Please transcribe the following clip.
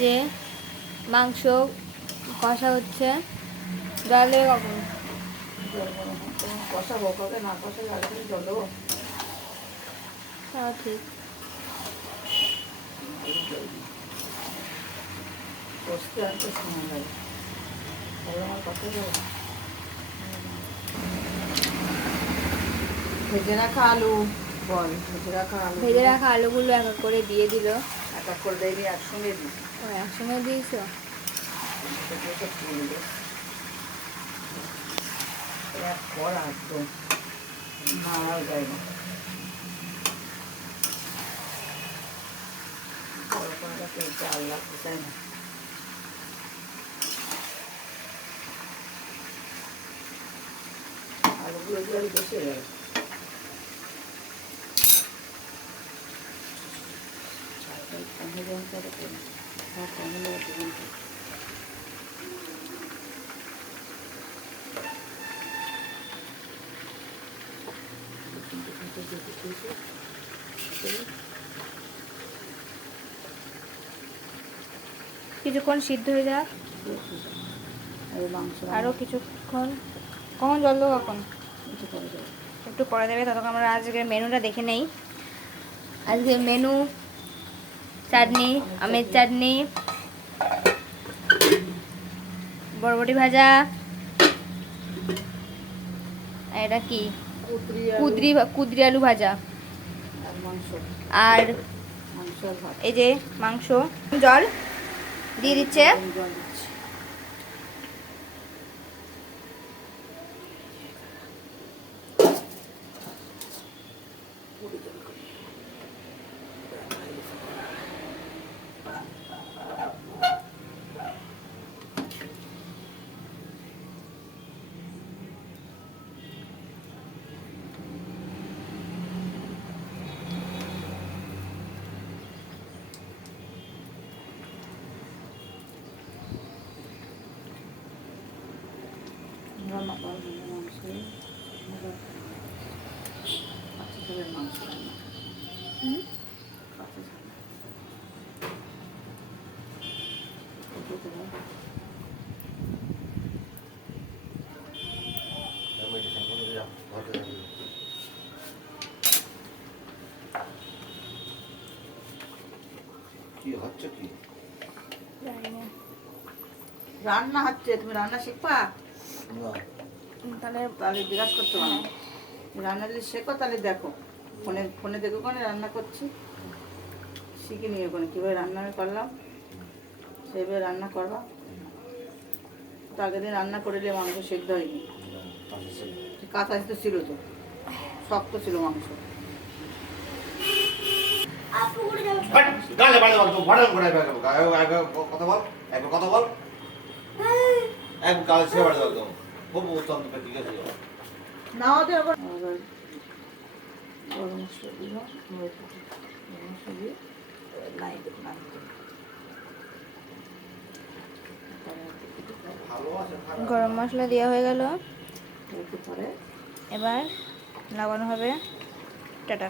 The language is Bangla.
যে মাংস কষা হচ্ছে, জলে কখন কষাবো, কবে না কষা আগে থেকে জল দেবো। তাও ঠিক। কষতে আর তো সময় লাগে, তাহলে আমার কষা যাবো। ভেজে রাখা আলু, বল ভেজে রাখা আলুগুলো এক এক করে দিয়ে দিল। এক এক করে দেয়নি, একসঙ্গে দিই। ও একসঙ্গে দিয়েছো? এক কড়া একদম নাড়াও যায় না, বড় কড়াটা তেলটা আল্লাহ চাই না। আলুগুলো দিয়ে আলু বসে গেল। কিছুক্ষণ সিদ্ধ হয়ে যাক, আরও কিছুক্ষণ। কখন জল দেবো? কখন? একটু পরে দেবে। ততক্ষণ আমরা আজকের মেনুটা দেখে নেই। আজকের মেনু চাটনি, আমের চাটনি, বরবটি ভাজা, এটা কি কুদরি আলু ভাজা, আর এই যে মাংস। জল দিয়ে দিচ্ছে। রান্না হচ্ছে, তুমি রান্না শিখবা? তাহলে জিজ্ঞাসা করতে পারো, রান্না যদি শেখো তাহলে দেখো, ফোনে দেখো কোনে রান্না করছি, শিখে নিয়ে ওখানে কীভাবে রান্না আমি করলাম সেইভাবে রান্না করবা। তো আগের দিন রান্না করে দিলে মাংস সেদ্ধ হয়নি, কাঁচা তো ছিল, তো শক্ত ছিল মাংস। কথা বল এক কাল সে বাড়ি একদম খুব উত্তম ঠিক আছে না ওদের আবার গরম মশলা দিব, গরম মশলা দিয়ে নাই দেবো না। গরম মশলা দেওয়া হয়ে গেল, পরে এবার লাগানো হবে। টাটা।